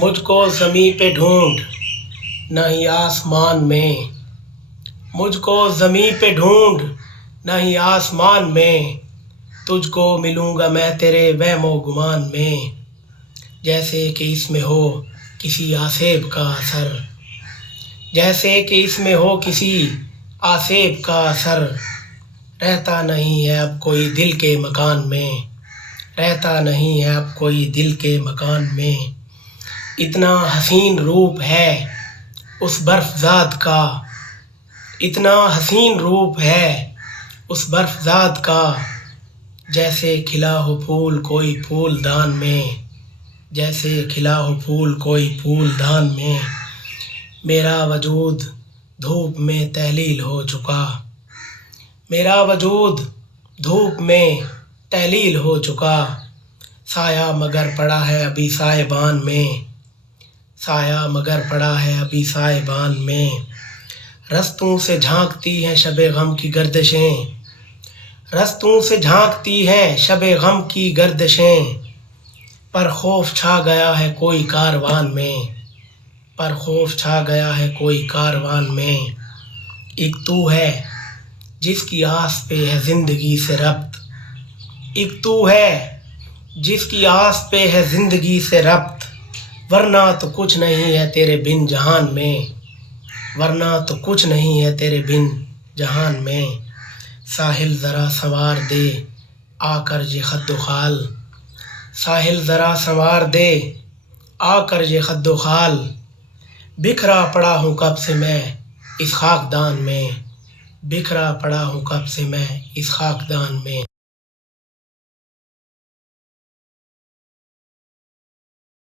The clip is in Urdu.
مجھ کو زمیں پہ ڈھونڈ نہ ہی آسمان میں، مجھ کو زمیں پہ ڈھونڈ نہ ہی آسمان میں، تجھ کو ملوں گا میں تیرے وہم و گمان میں، جیسے کہ اس میں ہو کسی آسیب کا اثر، جیسے کہ اس میں ہو کسی آسیب کا اثر، رہتا نہیں ہے اب کوئی دل کے مکان میں، رہتا نہیں ہے اب کوئی دل کے مکان میں، اتنا حسین روپ ہے اس برف ذات کا، اتنا حسین روپ ہے اس برف ذات کا، جیسے کھلا ہو پھول کوئی پھول دان میں، جیسے کھلا ہو پھول کوئی پھول دان میں، میرا وجود دھوپ میں تحلیل ہو چکا، میرا وجود دھوپ میں تحلیل ہو چکا، سایہ مگر پڑا ہے ابھی سائبان میں، سایہ مگر پڑا ہے ابھی سائبان میں، رستوں سے جھانکتی ہیں شب غم کی گردشیں، رستوں سے جھانکتی ہیں شب غم کی گردشیں، پر خوف چھا گیا ہے کوئی کاروان میں، پر خوف چھا گیا ہے کوئی کاروان میں، ایک تو ہے جس کی آس پہ ہے زندگی سے ربط، ایک تو ہے جس کی آس پہ ہے زندگی سے ربط، ورنہ تو کچھ نہیں ہے تیرے بن جہان میں، ورنہ تو کچھ نہیں ہے تیرے بن جہان میں، ساحل ذرا سنوار دے آ کر یہ خد و خال، ساحل ذرا سنوار دے آ کر یہ خد و خال، بکھرا پڑا ہوں کب سے میں اس خاکدان میں، بکھرا پڑا ہوں کب سے میں اس خاکدان میں۔